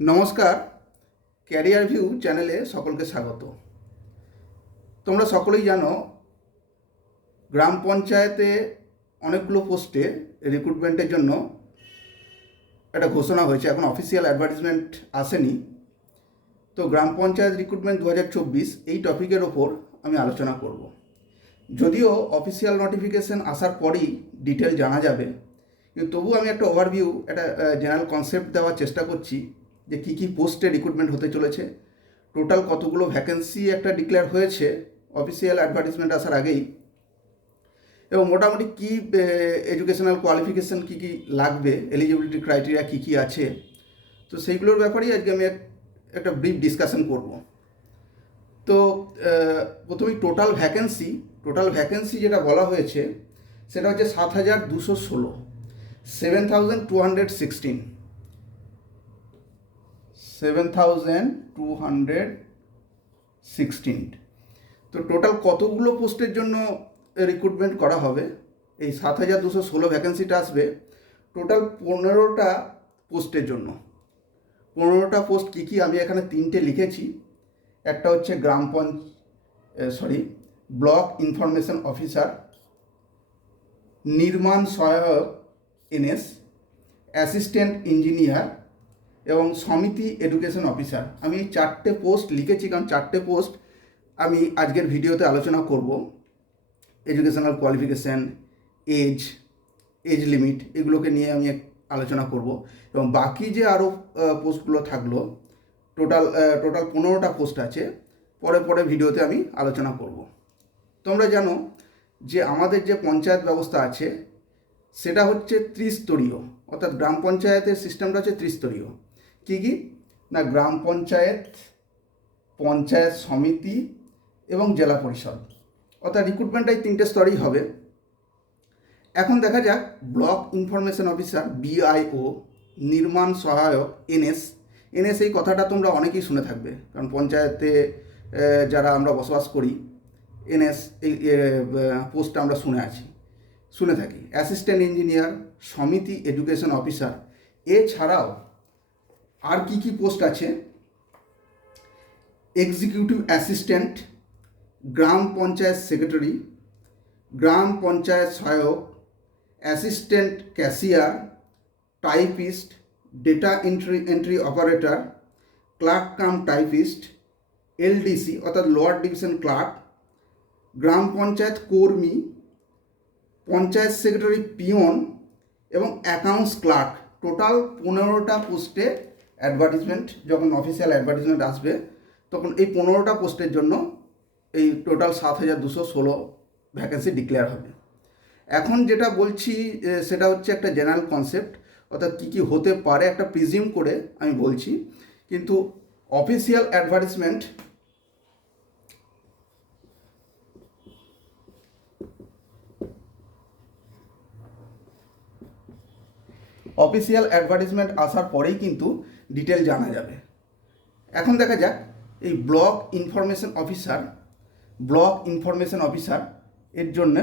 নমস্কার, career view চ্যানেলে সকলকে স্বাগত। তোমরা সকলেই জানো গ্রাম পঞ্চায়েতে অনেকগুলো পোস্টে রিক্রুটমেন্টের জন্য একটা ঘোষণা হয়েছে, এখন অফিসিয়াল অ্যাডভার্টাইজমেন্ট আসেনি। তো গ্রাম পঞ্চায়েত রিক্রুটমেন্ট 2024 এই টপিকের ওপর আমি আলোচনা করব। যদিও অফিসিয়াল নোটিফিকেশন আসার পরেই ডিটেল জানা যাবে, কিন্তু তবু আমি একটা ওভারভিউ, একটা জেনারেল কনসেপ্ট দেওয়ার চেষ্টা করছি যে কী কী পোস্টে রিক্রুটমেন্ট হতে চলেছে, টোটাল কতগুলো ভ্যাকেন্সি একটা ডিক্লেয়ার হয়েছে অফিসিয়াল অ্যাডভার্টাইজমেন্ট আসার আগেই, এবং মোটামুটি কী এডুকেশনাল কোয়ালিফিকেশান কী কী লাগবে, এলিজিবিলিটি ক্রাইটেরিয়া কী কী আছে। তো সেইগুলোর ব্যাপারেই আজকে আমি একটা ব্রিফ ডিসকাশন করব। তো প্রথমেই টোটাল ভ্যাকেন্সি যেটা বলা হয়েছে সেটা হচ্ছে 7,216, 7,216, 7,216। তো টোটাল কতগুলো পোস্টের জন্য রিক্রুটমেন্ট করা হবে? এই 7,216 ভ্যাকেন্সিটা আসবে টোটাল 15টা পোস্টের জন্য। 15টা পোস্ট কী কী আমি এখানে 3টে লিখেছি। একটা হচ্ছে ব্লক ইনফরমেশন অফিসার, নির্মাণ সহায়ক এনএস, অ্যাসিস্ট্যান্ট ইঞ্জিনিয়ার এবং সমিতি এডুকেশন অফিসার। আমি এই 4টে পোস্ট লিখেছি কারণ 4টে পোস্ট আমি আজকের ভিডিওতে আলোচনা করব। এডুকেশনাল কোয়ালিফিকেশান, এজ লিমিট, এগুলোকে নিয়ে আমি আলোচনা করব, এবং বাকি যে আরও পোস্টগুলো থাকলো, টোটাল 15টা পোস্ট আছে, পরে ভিডিওতে আমি আলোচনা করব। তোমরা জানো যে আমাদের যে পঞ্চায়েত ব্যবস্থা আছে সেটা হচ্ছে ত্রিস্তরীয়, অর্থাৎ গ্রাম পঞ্চায়েতের সিস্টেমটা হচ্ছে ত্রিস্তরীয়। কী কী না, গ্রাম পঞ্চায়েত, পঞ্চায়েত সমিতি এবং জেলা পরিষদ, অর্থাৎ রিক্রুটমেন্টটাই 3টে স্তরেই হবে। এখন দেখা যাক ব্লক ইনফরমেশন অফিসার BIO, নির্মাণ সহায়ক এনএস এই কথাটা তোমরা অনেকেই শুনে থাকবে, কারণ পঞ্চায়েতে যারা আমরা বসবাস করি এনএস এই পোস্টটা আমরা শুনে থাকি। অ্যাসিস্ট্যান্ট ইঞ্জিনিয়ার, সমিতি এডুকেশন অফিসার, এছাড়াও আর কি কি পোস্ট আছে, এক্সিকিউটিভ অ্যাসিস্ট্যান্ট, গ্রাম পঞ্চায়েত সেক্রেটারি, গ্রাম পঞ্চায়েত সহায়ক, assistant cashier, typist, data entry operator, clerk cum typist, LDC অর্থাৎ লোয়ার ডিভিশন ক্লার্ক, গ্রাম পঞ্চায়েত কর্মী, পঞ্চায়েত সেক্রেটারি পিয়ন এবং অ্যাকাউন্টস ক্লার্ক। টোটাল 15টা পোস্টে অ্যাডভার্টিজমেন্ট, যখন অফিসিয়াল অ্যাডভার্টিজমেন্ট আসবে তখন এই 15টা পোস্টের জন্য এই টোটাল 7,216 ভ্যাকেন্সি ডিক্লেয়ার হবে। এখন যেটা বলছি সেটা হচ্ছে একটা জেনারেল কনসেপ্ট, অর্থাৎ কী কী হতে পারে একটা প্রিজিউম করে আমি বলছি, কিন্তু অফিসিয়াল অ্যাডভার্টিজমেন্ট আসার পরেই কিন্তু ডিটেল জানা যাবে। এখন দেখা যাক এই ব্লক ইনফরমেশন অফিসার এর জন্য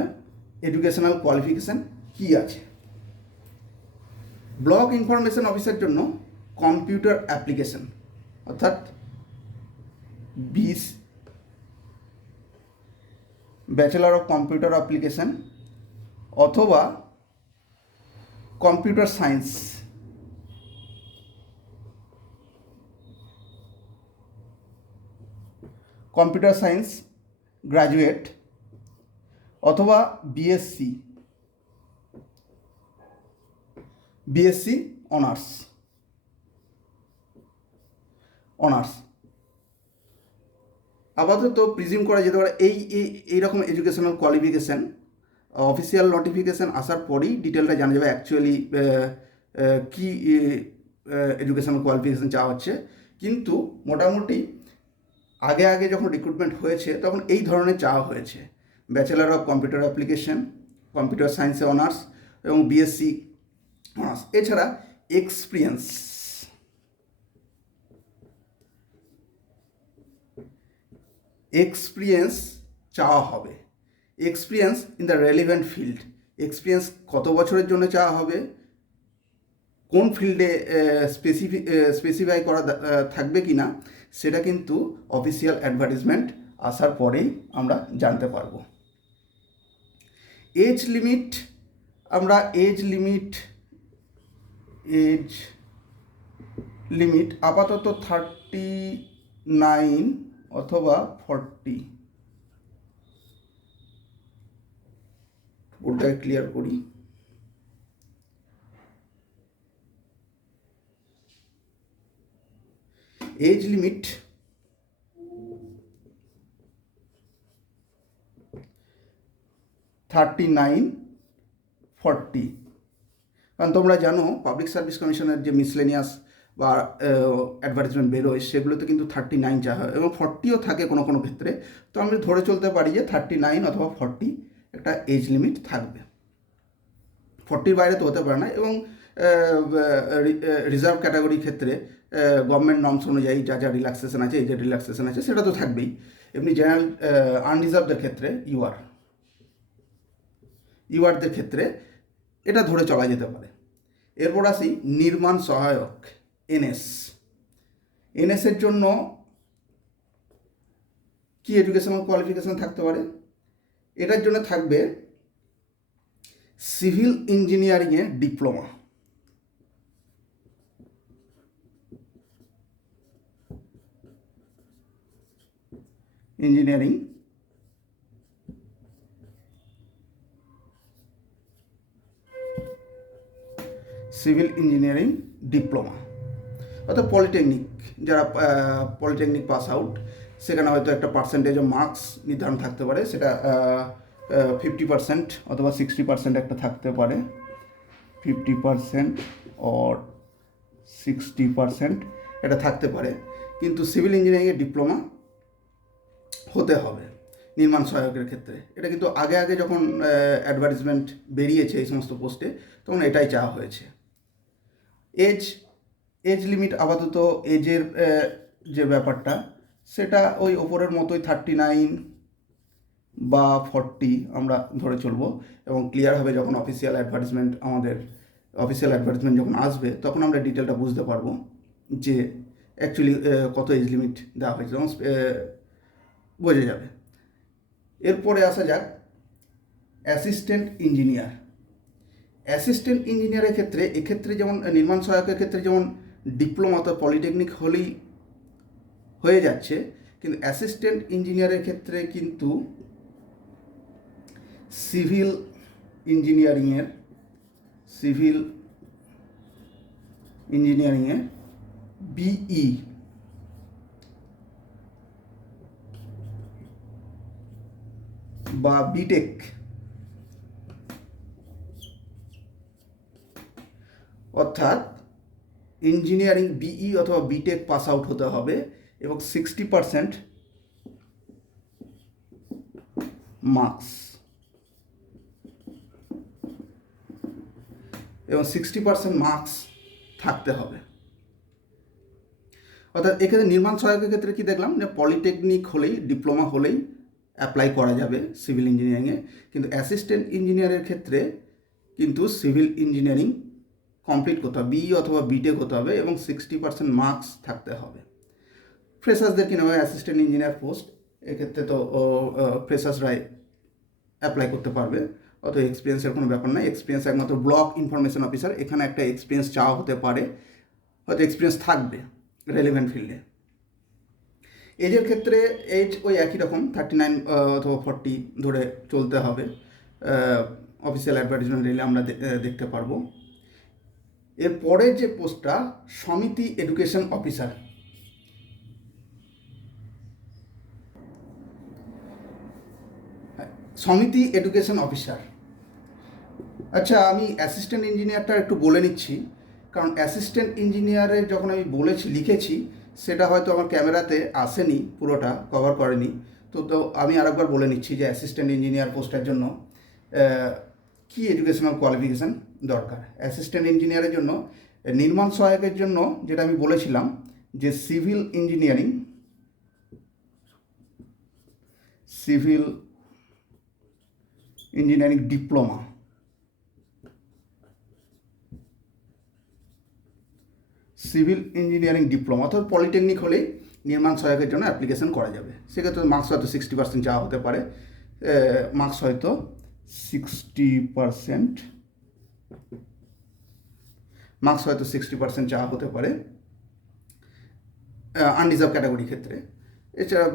এডুকেশনাল কোয়ালিফিকেশান কী আছে। ব্লক ইনফরমেশন অফিসার জন্য কম্পিউটার অ্যাপ্লিকেশন, অর্থাৎ ব্যাচেলার অফ কম্পিউটার অ্যাপ্লিকেশন অথবা কম্পিউটার সায়েন্স গ্র্যাজুয়েট অথবা বিএসসি অনার্স। আপাতত প্রিজিউম করা যেতে পারে এইরকম এডুকেশনাল কোয়ালিফিকেশান। অফিসিয়াল নোটিফিকেশান আসার পরেই ডিটেলটা জানা যাবে অ্যাকচুয়ালি কী এডুকেশনাল কোয়ালিফিকেশান চাওয়া হচ্ছে, কিন্তু মোটামুটি আগে যখন রিক্রুটমেন্ট হয়েছে তখন এই ধরনের চাওয়া হয়েছে: bachelor of computer application, computer সায়েন্সে অনার্স এবং বিএসসি অনার্স। এছাড়া এক্সপিরিয়েন্স চাওয়া হবে, experience in the relevant field. Experience কত বছরের জন্য চাওয়া হবে কোন ফিল্ডে স্পেসিফাই করা থাকবে কি না সেটা কিন্তু অফিসিয়াল অ্যাডভার্টিজমেন্ট আসার পরেই আমরা জানতে পারবো। এজ লিমিট, আমরা এজ লিমিট আপাতত 39 অথবা 40, ওটাকে ক্লিয়ার করি। এজ লিমিট 39, 40, কারণ তোমরা জানো পাবলিক সার্ভিস কমিশনের যে মিসলেনিয়াস বা অ্যাডভার্টাইজমেন্ট বেরোয় সেগুলোতে কিন্তু 39 চাওয়া হয় এবং 40ও থাকে কোনো কোনো ক্ষেত্রে। তো আমি ধরে চলতে পারি যে 39 অথবা 40 একটা এজ লিমিট থাকবে, 40-র বাইরে তো হতে পারে না। এবং রিজার্ভ ক্যাটাগরির ক্ষেত্রে গভর্নমেন্ট নর্মস অনুযায়ী যা যা রিল্যাক্সেশন আছে, এজের রিল্যাক্সেশন আছে, সেটা তো থাকবেই। এমনি জেনারেল আনরিজার্ভদের ক্ষেত্রে ইউআরদের ক্ষেত্রে এটা ধরে চলা যেতে পারে। এরপর আসি নির্মাণ সহায়ক, এনএসের জন্য কি এডুকেশনাল কোয়ালিফিকেশন থাকতে পারে? এটার জন্য থাকবে সিভিল ইঞ্জিনিয়ারিংয়ে diploma, engineering civil engineering diploma, অর্থাৎ পলিটেকনিক, যারা পলিটেকনিক পাস আউট, সেখানে হয়তো একটা পার্সেন্টেজ অফ মার্কস নির্ধারণ থাকতে পারে, সেটা 50% অথবা 60% একটা থাকতে পারে, 50% অর 60% এটা থাকতে পারে। কিন্তু সিভিল ইঞ্জিনিয়ারিংয়ের ডিপ্লোমা হতে হবে নির্মাণ সহায়কের ক্ষেত্রে। এটা কিন্তু আগে যখন অ্যাডভার্টিজমেন্ট বেরিয়েছে এই সমস্ত পোস্টে, তখন এটাই চাওয়া হয়েছে। এজ লিমিট আপাতত এজের যে ব্যাপারটা সেটা ওই ওপরের মতোই 39 বা 40 আমরা ধরে চলবো, এবং ক্লিয়ার হবে যখন অফিসিয়াল অ্যাডভার্টিজমেন্ট যখন আসবে তখন আমরা ডিটেলটা বুঝতে পারবো যে অ্যাকচুয়ালি কত এজ লিমিট দেওয়া হয়েছে, তখন বোঝা যাবে। এরপরে আসা যাক অ্যাসিস্ট্যান্ট ইঞ্জিনিয়ারের ক্ষেত্রে, এক্ষেত্রে যেমন নির্মাণ সহায়কের ক্ষেত্রে যেমন ডিপ্লোমা অথবা পলিটেকনিক হলেই হয়ে যাচ্ছে, কিন্তু অ্যাসিস্ট্যান্ট ইঞ্জিনিয়ারের ক্ষেত্রে কিন্তু সিভিল ইঞ্জিনিয়ারিংয়ে বিই বা বিটেক অর্থাৎ ইঞ্জিনিয়ারিং বিই অথবা বিটেক পাস আউট হতে হবে, এবং 60% মার্কস থাকতে হবে। অর্থাৎ এক্ষেত্রে নির্মাণ সহায়কের ক্ষেত্রে কি দেখলাম, যে পলিটেকনিক হলেই, ডিপ্লোমা হলেই অ্যাপ্লাই করা যাবে সিভিল ইঞ্জিনিয়ারিংয়ে, কিন্তু অ্যাসিস্ট্যান্ট ইঞ্জিনিয়ারের ক্ষেত্রে কিন্তু সিভিল ইঞ্জিনিয়ারিং কমপ্লিট করতে হবে, বিই অথবা বিটেক হতে হবে, এবং 60% মার্কস থাকতে হবে। ফ্রেশার্সদের কিনা হয় অ্যাসিস্ট্যান্ট ইঞ্জিনিয়ার পোস্ট, এক্ষেত্রে তো ফ্রেশার্সরাই অ্যাপ্লাই করতে পারবে, অত এক্সপিরিয়েন্সের কোনো ব্যাপার নাই। এক্সপিরিয়েন্স একমাত্র ব্লক ইনফরমেশন অফিসার, এখানে একটা এক্সপিরিয়েন্স চাওয়া হতে পারে, হয়তো এক্সপিরিয়েন্স থাকবে রেলেভেন্ট ফিল্ডে। এজের ক্ষেত্রে এজ ওই একই রকম 39 অথবা 40 ধরে চলতে হবে, অফিসিয়াল অ্যাডভার্টিজমেন্ট রেলে আমরা দেখতে পারবো। এরপরের যে পোস্টটা সমিতি এডুকেশন অফিসার, আচ্ছা, আমি অ্যাসিস্ট্যান্ট ইঞ্জিনিয়ারটা একটু বলে নিচ্ছি, কারণ অ্যাসিস্ট্যান্ট ইঞ্জিনিয়ারের যখন আমি লিখেছি সেটা হয়তো আমার ক্যামেরাতে আসেনি, পুরোটা কভার করেনি, তো আমি আরেকবার বলে নিচ্ছি যে অ্যাসিস্ট্যান্ট ইঞ্জিনিয়ার পোস্টের জন্য কি এডুকেশনাল কোয়ালিফিকেশান দরকার। অ্যাসিস্ট্যান্ট ইঞ্জিনিয়ারের জন্য, নির্মাণ সহায়কের জন্য যেটা আমি বলেছিলাম যে civil engineering diploma, civil engineering diploma অর্থাৎ পলিটেকনিক হলেই নির্মাণ সহায়কের জন্য অ্যাপ্লিকেশন করা যাবে। সেক্ষেত্রে মার্কস হয়তো 60% চাওয়া হতে পারে, মার্কস হয়তো 60%, মার্কস হয়তো 60% চাওয়া হতে পারে আনরিজার্ভ ক্যাটাগরির ক্ষেত্রে। এছাড়া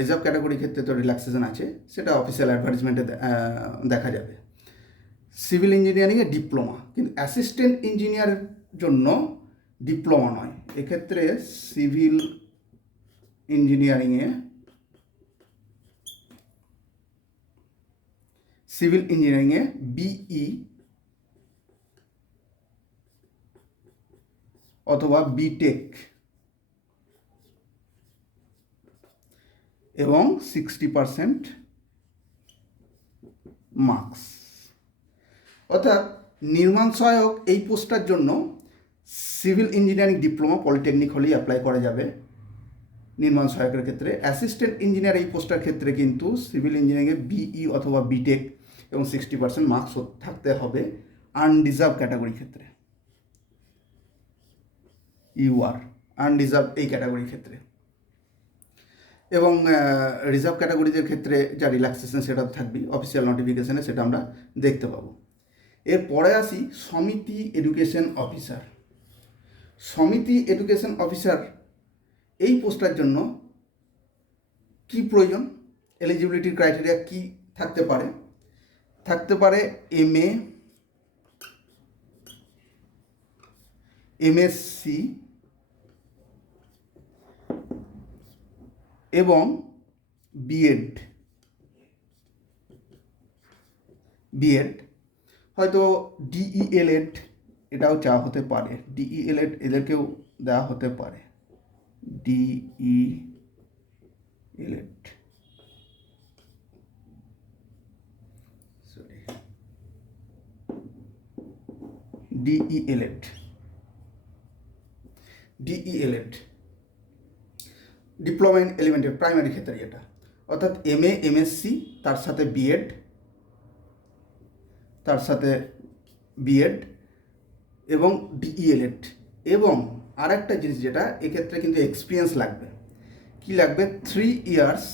রিজার্ভ ক্যাটাগরির ক্ষেত্রে তো রিল্যাক্সেশন আছে, সেটা অফিসিয়াল অ্যাডভার্টাইজমেন্টে দেখা যাবে। সিভিল ইঞ্জিনিয়ারিংয়ে ডিপ্লোমা, কিন্তু অ্যাসিস্ট্যান্ট ইঞ্জিনিয়ারের জন্য ডিপ্লোমা নয়, এক্ষেত্রে সিভিল ইঞ্জিনিয়ারিংয়ে বিই অথবা বিটেক এবং 60% মার্কস। অর্থাৎ নির্মাণ সহায়ক এই পোস্টটার জন্য সিভিল ইঞ্জিনিয়ারিং ডিপ্লোমা পলিটেকনিক হলেই অ্যাপ্লাই করা যাবে নির্মাণ সহায়কের ক্ষেত্রে। অ্যাসিস্ট্যান্ট ইঞ্জিনিয়ার এই পোস্টটার ক্ষেত্রে কিন্তু সিভিল ইঞ্জিনিয়ারিংয়ে বিই অথবা বিটেক এবং 60% মার্কস থাকতে হবে আনরিজার্ভ ক্যাটাগরির ক্ষেত্রে, আনরিজার্ভ এই ক্যাটাগরির ক্ষেত্রে। এবং রিজার্ভ ক্যাটাগরিদের ক্ষেত্রে যা রিল্যাক্সেশন সেটা থাকবে অফিসিয়াল নোটিফিকেশানে, সেটা আমরা দেখতে পাবো। এরপরে আসি সমিতি এডুকেশন অফিসার। সমিতি এডুকেশন অফিসার এই পোস্টটার জন্য কি প্রয়োজন, এলিজিবিলিটির ক্রাইটেরিয়া কি থাকতে পারে? থাকতে পারে MA, MSc এবং বিএড, হয়তো DELED এটাও চাওয়া হতে পারে, DELED এদেরকেও দেওয়া হতে পারে, DELED, diploma in elementary primary ক্ষেত্রে এটা, অর্থাৎ MA, MSc তার সাথে বিএড এবং DELED। এবং আর একটা জিনিস যেটা এক্ষেত্রে কিন্তু এক্সপিরিয়েন্স লাগবে, কি লাগবে? 3 years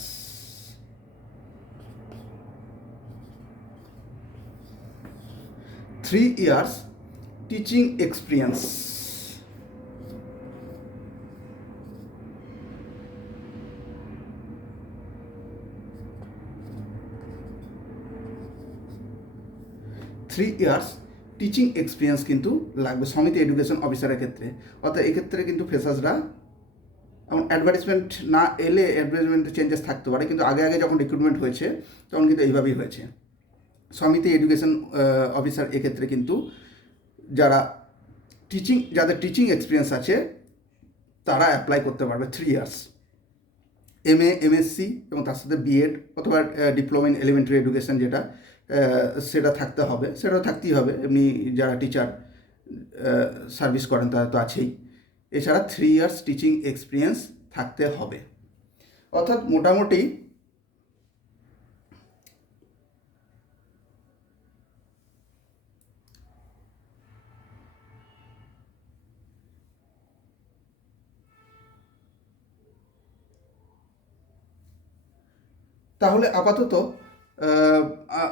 teaching experience. Teaching experience কিন্তু লাগবে সমিতি এডুকেশন অফিসারের ক্ষেত্রে। অর্থাৎ এক্ষেত্রে কিন্তু ফ্রেশার্সরা এবং অ্যাডভার্টাইজমেন্ট না এলে অ্যাডভার্টাইজমেন্টে চেঞ্জেস থাকতে পারে, কিন্তু আগে যখন রিক্রুটমেন্ট হয়েছে তখন কিন্তু এইভাবেই হয়েছে। সমিতি এডুকেশন অফিসার এক্ষেত্রে কিন্তু যাদের টিচিং এক্সপিরিয়েন্স আছে তারা অ্যাপ্লাই করতে পারবে 3 ইয়ার্স। MA, MSc এবং তার সাথে বিএড অথবা ডিপ্লোমা ইন এলিমেন্টারি এডুকেশন যেটা সেটা সেটাও থাকতেই হবে। এমনি যারা টিচার সার্ভিস করেন তারা তো আছেই। এছাড়া 3 ইয়ার্স টিচিং এক্সপিরিয়েন্স থাকতে হবে। অর্থাৎ মোটামুটি তাহলে আপাতত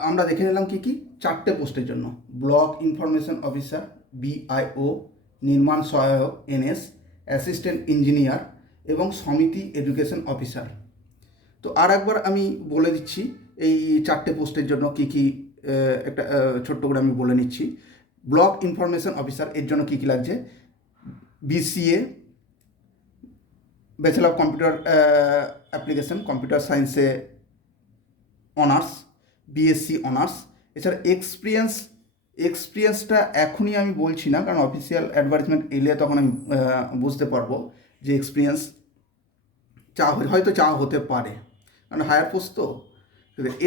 আমরা দেখে নিলাম কি 4টে পোস্টের জন্য: ব্লক ইনফরমেশন অফিসার BIO, নির্মাণ সহায়ক NS, অ্যাসিস্ট্যান্ট ইঞ্জিনিয়ার এবং সমিতি এডুকেশন অফিসার। তো আর একবার আমি বলে দিচ্ছি এই 4টে পোস্টের জন্য কি একটা ছোট্ট করে আমি বলে নিচ্ছি। ব্লক ইনফরমেশন অফিসার এর জন্য কি লাগছে: BCA, bachelor of computer application, computer সায়েন্সে অনার্স, BSc অনার্স। এছাড়া এক্সপিরিয়েন্সটা এখনই আমি বলছি না, কারণ অফিসিয়াল অ্যাডভার্টাইজমেন্ট এলে তখন আমি বুঝতে পারবো যে এক্সপিরিয়েন্স হয়তো চাওয়া হতে পারে, কারণ হায়ার পোস্ট তো।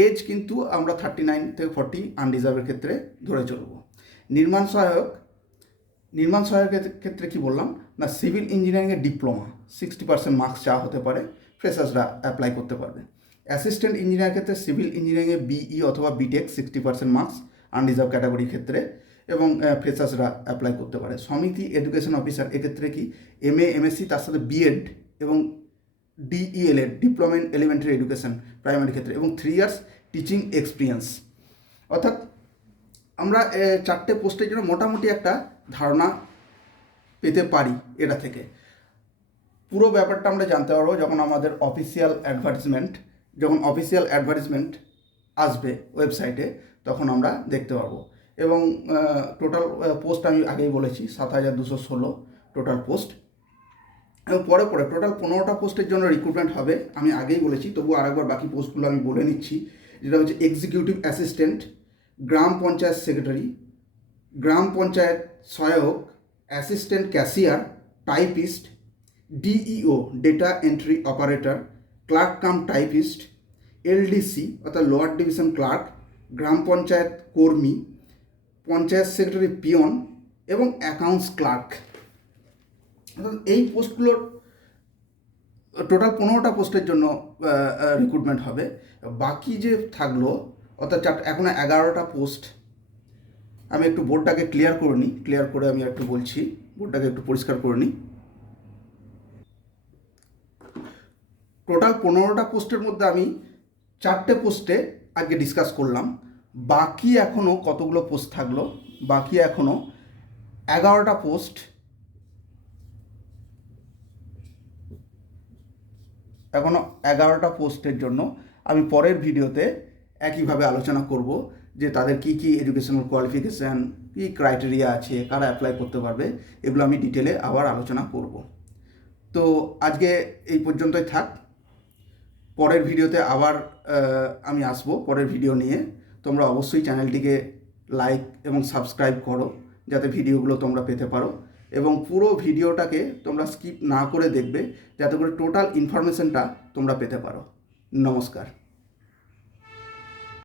এজ কিন্তু আমরা 39 থেকে 40 আনরিজার্ভের ক্ষেত্রে ধরে চলব। নির্মাণ সহায়কের ক্ষেত্রে কি বললাম না, সিভিল ইঞ্জিনিয়ারিংয়ের ডিপ্লোমা 60% মার্কস চাওয়া হতে পারে, ফ্রেশার্সরা অ্যাপ্লাই করতে পারবে। অ্যাসিস্ট্যান্ট ইঞ্জিনিয়ার ক্ষেত্রে সিভিল ইঞ্জিনিয়ারিংয়ে BE অথবা বিটেক 60% মার্কস আনরিজার্ভ ক্যাটাগরির ক্ষেত্রে, এবং ফ্রেশার্সরা অ্যাপ্লাই করতে পারে। সমিতি এডুকেশন অফিসার এক্ষেত্রে কি MA MSc তার সাথে বিএড এবং DELED diploma in elementary education primary ক্ষেত্রে এবং 3 ইয়ার্স টিচিং এক্সপিরিয়েন্স। অর্থাৎ আমরা 4টে পোস্টের জন্য মোটামুটি একটা ধারণা পেতে পারি এটা থেকে। পুরো ব্যাপারটা আমরা জানতে পারবো যখন আমাদের অফিসিয়াল অ্যাডভার্টিসমেন্ট আসবে ওয়েবসাইটে, তখন আমরা দেখতে পারবো। এবং টোটাল পোস্ট আমি আগেই বলেছি 7216 টোটাল পোস্ট, এবং পরে টোটাল 15টা পোস্টের জন্য রিক্রুটমেন্ট হবে। আমি আগেই বলেছি, তবু আরেকবার বাকি পোস্টগুলো আমি বলে নিচ্ছি। যেটা হচ্ছে এক্সিকিউটিভ অ্যাসিস্ট্যান্ট, গ্রাম পঞ্চায়েত সেক্রেটারি, গ্রাম পঞ্চায়েত সহায়ক, assistant cashier, typist, DEO data entry operator, clerk cum typist, LDC অর্থাৎ লোয়ার ডিভিশন ক্লার্ক, গ্রাম পঞ্চায়েত কর্মী, পঞ্চায়েত সেক্রেটারি পিয়ন এবং অ্যাকাউন্টস ক্লার্ক। অর্থাৎ এই পোস্টগুলোর টোটাল 15টা পোস্টের জন্য রিক্রুটমেন্ট হবে। বাকি যে থাকলো অর্থাৎ এখনও 11টা পোস্ট। আমি একটু বোর্ডটাকে ক্লিয়ার করে আমি একটু বলছি, বোর্ডটাকে একটু পরিষ্কার করে নিই। টোটাল 15টা পোস্টের মধ্যে আমি 4টে পোস্টে আজকে ডিসকাস করলাম। বাকি এখনও কতগুলো পোস্ট থাকলো, বাকি এখনও 11টা পোস্ট। এখনও 11টা পোস্টের জন্য আমি পরের ভিডিওতে একইভাবে আলোচনা করব যে তাদের কি কি এডুকেশনাল কোয়ালিফিকেশান, কী ক্রাইটেরিয়া আছে, কারা অ্যাপ্লাই করতে পারবে, এগুলো আমি ডিটেলে আবার আলোচনা করব। তো আজকে এই পর্যন্তই থাক। পরের ভিডিওতে আবার আমি আসবো পরের ভিডিও নিয়ে। তোমরা অবশ্যই চ্যানেলটিকে লাইক এবং সাবস্ক্রাইব করো যাতে ভিডিওগুলো তোমরা পেতে পারো, এবং পুরো ভিডিওটাকে তোমরা স্কিপ না করে দেখবে যাতে করে টোটাল ইনফরমেশনটা তোমরা পেতে পারো। নমস্কার।